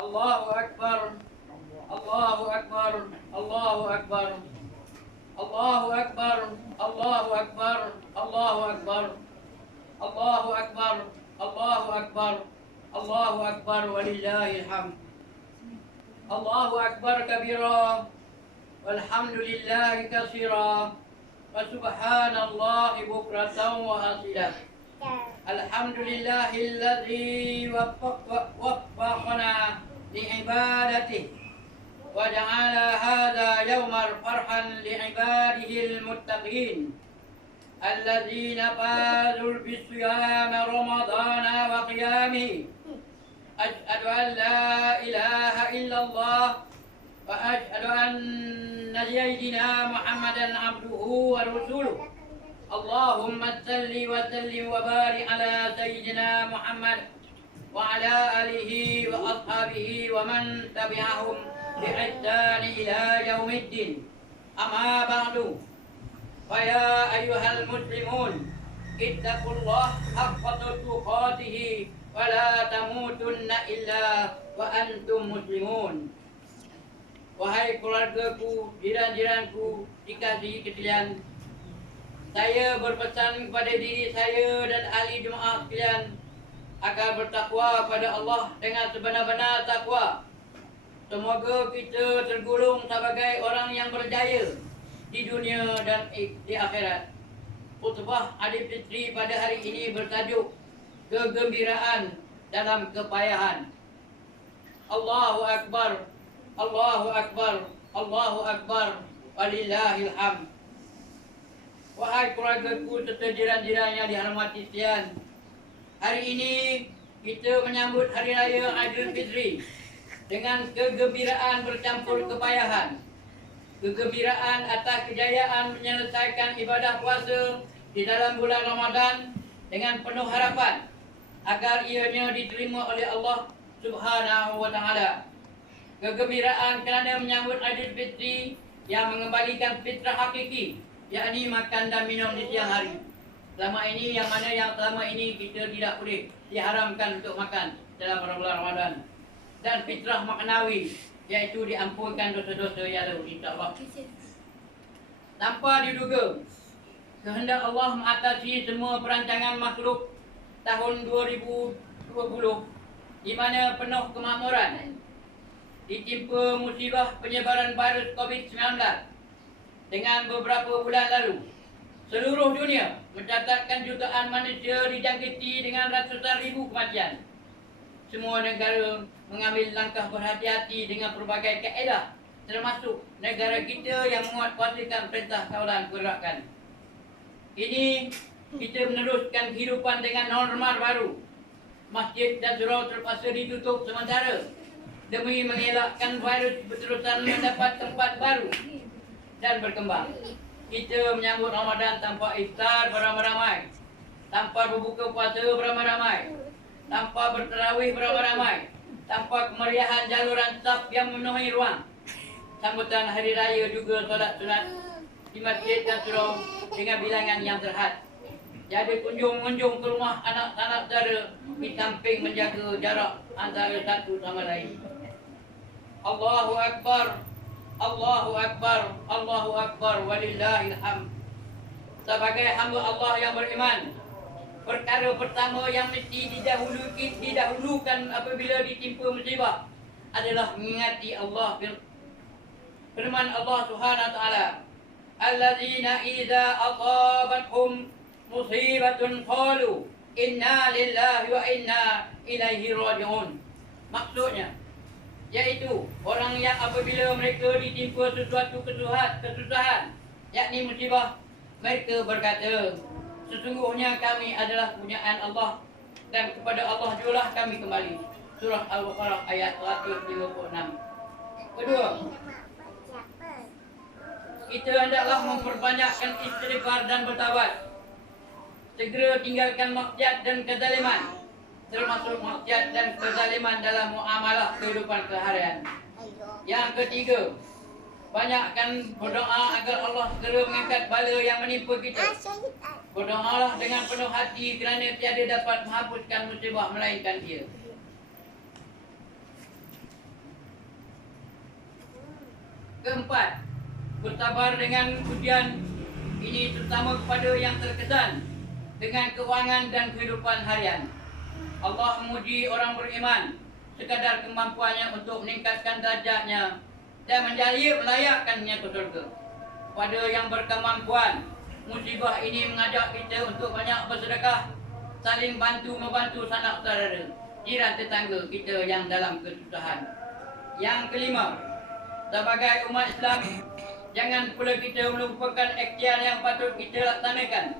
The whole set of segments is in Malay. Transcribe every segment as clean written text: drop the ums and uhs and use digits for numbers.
Allahu Akbar, Allahu Akbar, Allahu Akbar, Allahu Akbar, Allahu Akbar, Allahu Akbar, Allahu Akbar, Allahu Akbar, Allahu Akbar, walillahil hamd. Allahu Akbar kabira, walhamdulillahi katsira, wa subhanallahi bukratan wa asila. Alhamdulillahilladzi waffaqana li'ibadatihi wa ja'ala hadha yawmal farhan li'ibadihil muttaqin alladzina fazul bisiyami ramadana wa qiyamihi. Asyhadu an la ilaha illallah wa asyhadu anna sayyidina Muhammadan abduhu wa rasuluh. Allahumma salli wa sallim wa barik ala sayyidina Muhammad wa ala alihi wa ashabihi wa man tabi'ahum bi ihsan ila yaumiddin. Amma ba'du. Fa ya ayyuhal muslimun, ittaqullaha haqqa tuqatih wa la tamutunna illa wa antum muslimun. Wahai keluargaku, jiran-jiranku, dikasihi sekalian, saya berpesan kepada diri saya dan ahli jemaah sekalian agar bertakwa pada Allah dengan sebenar-benar takwa. Semoga kita tergolong sebagai orang yang berjaya di dunia dan di akhirat. Khutbah Aidilfitri pada hari ini bertajuk kegembiraan dalam kepayahan. Allahu Akbar, Allahu Akbar, Allahu Akbar, walillahil hamd. Wahai keluargaku serta jiran-jiran yang dihormati sekalian, hari ini kita menyambut Hari Raya Aidilfitri dengan kegembiraan bercampur kepayahan. Kegembiraan atas kejayaan menyelesaikan ibadah puasa di dalam bulan Ramadan dengan penuh harapan agar ianya diterima oleh Allah Subhanahu wa Ta'ala. Kegembiraan kerana menyambut Aidilfitri yang mengembalikan fitrah hakiki, yakni makan dan minum di siang hari. Selama ini selama ini kita tidak boleh diharamkan untuk makan dalam bulan Ramadan. Dan fitrah maknawi, iaitu diampunkan dosa-dosa yang lalu, insya-Allah. Tanpa diduga, kehendak Allah mengatasi semua perancangan makhluk tahun 2020 di mana penuh kemakmuran, ditimpa musibah penyebaran virus COVID-19. Dengan beberapa bulan lalu, seluruh dunia mencatatkan jutaan manusia dijangkiti dengan ratusan ribu kematian. Semua negara mengambil langkah berhati-hati dengan pelbagai kaedah, termasuk negara kita yang menguatkuasakan perintah kawalan pergerakan. Ini kita meneruskan kehidupan dengan normal baru. Masjid dan surau terpaksa ditutup sementara demi mengelakkan virus berterusan mendapat tempat baru dan berkembang. Kita menyambut Ramadan tanpa iftar beramai-ramai, tanpa berbuka puasa beramai-ramai, tanpa bertarawih beramai-ramai, tanpa kemeriahan jaluran saf yang memenuhi ruang. Sambutan hari raya juga solat sunat di masjid dan surau dengan bilangan yang terhad. Jadi kunjung-kunjung ke rumah anak-anak saudara di samping menjaga jarak antara satu sama lain. Allahu Akbar, Allahu Akbar, Allahu Akbar, walillahil hamd. Sebagai hamba Allah yang beriman, perkara pertama yang mesti didahulukan apabila ditimpa musibah adalah mengingati Allah. Firman Allah Subhanahu wa Ta'ala, alladzina idza asabathum musibatun qalu inna lillahi wa inna ilaihi raji'un. Maksudnya yaitu orang yang apabila mereka ditimpa sesuatu kesusahan, yakni musibah, mereka berkata, sesungguhnya kami adalah punyaan Allah dan kepada Allah jugalah kami kembali. Surah Al-Baqarah ayat 156. Kedua, kita hendaklah memperbanyakkan istighfar dan bertaubat. Segera tinggalkan maksiat dan kezaliman, termasuk maksiat dan kezaliman dalam muamalah kehidupan seharian. Yang ketiga, banyakkan berdoa agar Allah segera mengangkat bala yang menimpa kita. Berdoalah dengan penuh hati kerana tiada dapat menghapuskan musibah melainkan Dia. Keempat, bersabar dengan ujian ini terutama kepada yang terkesan dengan keuangan dan kehidupan harian. Allah memuji orang beriman sekadar kemampuannya untuk meningkatkan derajatnya dan melayakkannya ke surga. Pada yang berkemampuan, musibah ini mengajak kita untuk banyak bersedekah, saling bantu-membantu sanak saudara, jiran tetangga kita yang dalam kesusahan. Yang kelima, sebagai umat Islam, jangan pula kita melupakan ikhtiar yang patut kita laksanakan.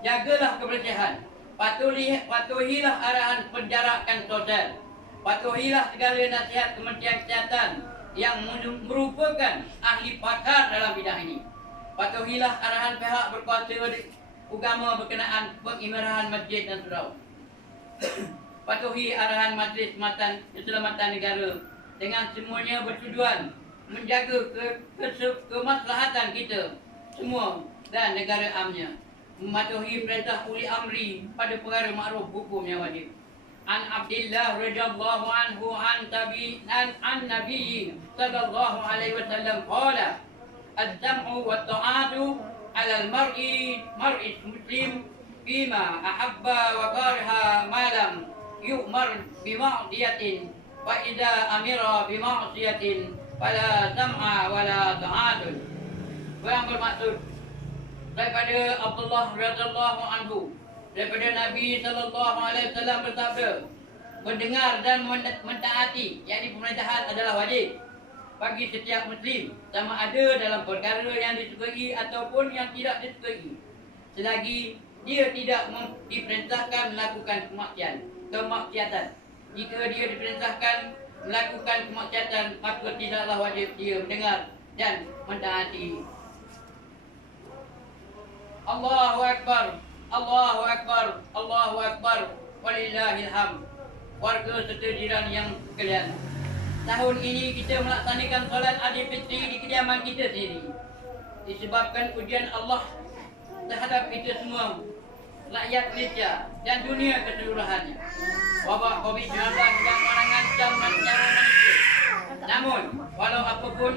Jagalah kebersihan, patuhilah arahan penjarakan sosial, patuhilah segala nasihat Kementerian Kesihatan yang merupakan ahli pakar dalam bidang ini. Patuhilah arahan pihak berkuasa agama berkenaan pengimarahan masjid dan surau. Patuhi arahan Majlis Keselamatan Negara dengan semuanya bertujuan menjaga kemaslahatan kita semua dan negara amnya. Mematuhi perintah uli amri pada perkara makruf hukum yang wajib. An Abdillah radhiyallahu anhu an Nabi sallallahu alaihi wasallam qala az-zam'u wa ta'atu 'ala al-mar'i muslim fima ahabba wa kariha ma lam yu'mar bi ma'siyatin wa idza amira bi ma'siyatin fala sam'a wala ta'adul. Yang bermaksud daripada Abdullah radhiyallahu anhu, daripada Nabi sallallahu alaihi wasallam bersabda, mendengar dan mentaati, yakni pemerintahan adalah wajib bagi setiap muslim, sama ada dalam perkara yang disukai ataupun yang tidak disukai, selagi dia tidak diperintahkan melakukan kemaksiatan. Jika dia diperintahkan melakukan kemaksiatan, maka tidaklah wajib dia mendengar dan mentaati. Allahu Akbar, Allahu Akbar, Allahu Akbar, walillahil hamd. Warga serta jiran yang sekalian, tahun ini kita melaksanakan solat Aidilfitri di kediaman kita sendiri. Disebabkan ujian Allah terhadap kita semua, rakyat Malaysia dan dunia keseluruhannya. Wabak COVID-19 sedang mengancam nyawa manusia. Namun, walau apapun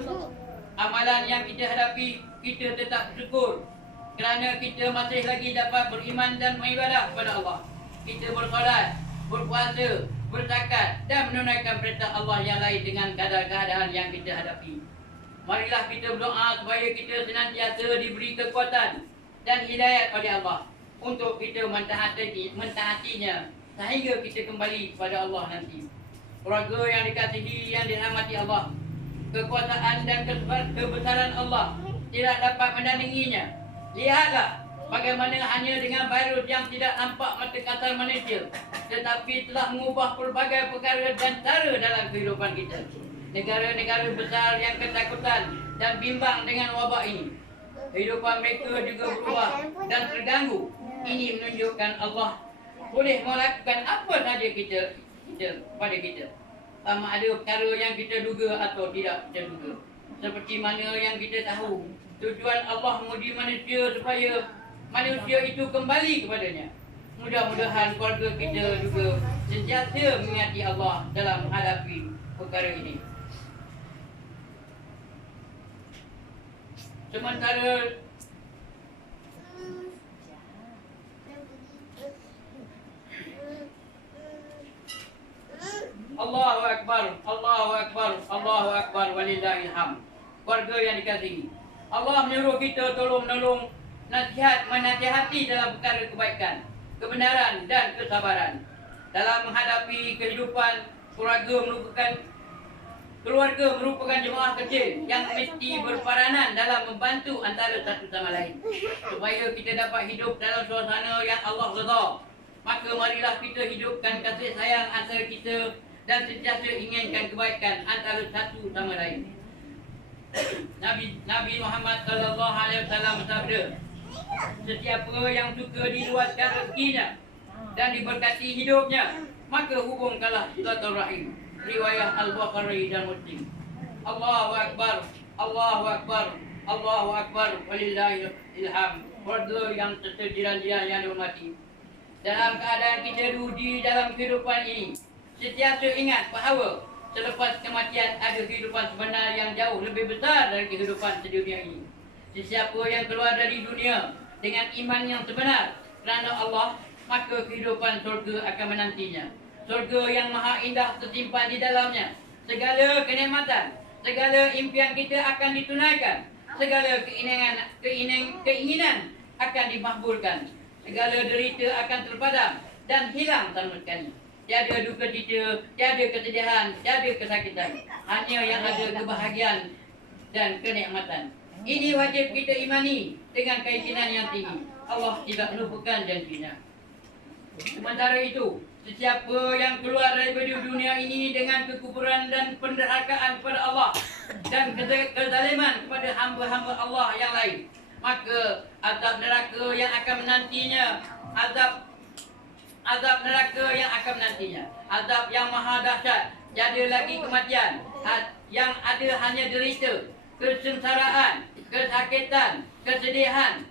amalan yang kita hadapi, kita tetap bersyukur kerana kita masih lagi dapat beriman dan beribadah kepada Allah. Kita bersolat, berpuasa, berzakat dan menunaikan perintah Allah yang lain dengan keadaan yang kita hadapi. Marilah kita berdoa supaya kita senantiasa diberi kekuatan dan hidayat oleh Allah untuk kita mentaatinya sehingga kita kembali kepada Allah nanti. Keluarga yang dikasihi, yang dirahmati Allah, kekuasaan dan kebesaran Allah tidak dapat menandinginya. Lihatlah bagaimana hanya dengan virus yang tidak nampak mata kasar manusia, tetapi telah mengubah pelbagai perkara dan cara dalam kehidupan kita. Negara-negara besar yang ketakutan dan bimbang dengan wabak ini, kehidupan mereka juga berubah dan terganggu. Ini menunjukkan Allah boleh melakukan apa saja pada kita, sama ada perkara yang kita duga atau tidak kita duga. Seperti mana yang kita tahu, tujuan Allah menguji manusia supaya manusia itu kembali kepadanya. Mudah-mudahan keluarga kita juga sentiasa mengingati Allah dalam menghadapi perkara ini. Sementara Allahu Akbar, Allahu Akbar, Allahu Akbar, walillahil hamd. Keluarga yang dikasihi, Allah menyuruh kita tolong menolong, menasihati dalam perkara kebaikan, kebenaran dan kesabaran. Dalam menghadapi kehidupan, keluarga merupakan jemaah kecil yang mesti berperanan dalam membantu antara satu sama lain supaya kita dapat hidup dalam suasana yang Allah redha. Maka marilah kita hidupkan kasih sayang antara kita dan sentiasa inginkan kebaikan antara satu sama lain. Nabi Muhammad sallallahu alaihi wasallam bersabda, sesiapa yang suka diluaskan rezekinya dan diberkati hidupnya, maka hubungkanlah silaturahim. Riwayat Al-Bukhari dan Muslim. Allahu Akbar, Allahu Akbar, Allahu Akbar, walillahil hamd. Keluarga yang serta jiran-jiran yang dihormati, dalam keadaan kita diuji dalam kehidupan ini, sentiasa ingat bahawa selepas kematian ada kehidupan sebenar yang jauh lebih besar dari kehidupan sedunia ini. Sesiapa yang keluar dari dunia dengan iman yang sebenar kerana Allah, maka kehidupan surga akan menantinya. Surga yang maha indah tersimpan di dalamnya. Segala kenikmatan, segala impian kita akan ditunaikan. Segala keinginan akan dimakbulkan. Segala derita akan terpadam dan hilang sama sekali. Tiada duka cita, tiada kesedihan, tiada kesakitan. Hanya yang ada kebahagiaan dan kenikmatan. Ini wajib kita imani dengan keyakinan yang tinggi. Allah tidak melupakan janjinya. Sementara itu, sesiapa yang keluar daripada dunia ini dengan kekufuran dan penderhakaan kepada Allah dan kezaliman kepada hamba-hamba Allah yang lain, maka azab neraka yang akan menantinya, azab neraka yang akan menantinya, azab yang maha dahsyat. Tiada lagi kematian, yang ada hanya derita, kesengsaraan, kesakitan, kesedihan,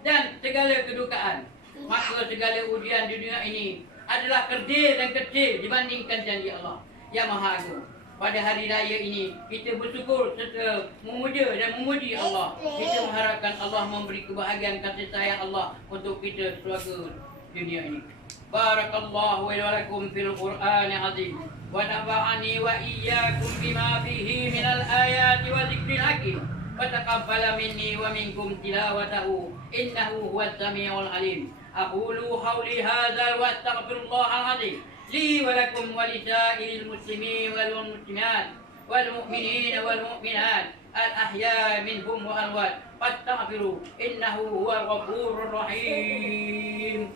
dan segala kedukaan. Maka segala ujian di dunia ini adalah kerdil dan kecil dibandingkan janji Allah yang Maha Agung. Pada hari raya ini kita bersyukur serta memuja dan memuji Allah. Kita mengharapkan Allah memberi kebahagiaan kasih sayang Allah untuk kita seluruh dunia ini. Barakallahu wa lakum fil Qur'anil azim wa nafa'ani wa iyyakum bima fihi minal ayati wa dzikril hakim. Wa minni wa minkum tilawatahu innahu huwas samiul alim. Aqulu qawli hadzal wa astaghfirullahal azim li wa lakum wa lisa'iril muslimin wal muslimat wal mu'minin wal mu'minat al ahya minhum wa amwat fastaghfiru innahu huwal ghafurur rahim.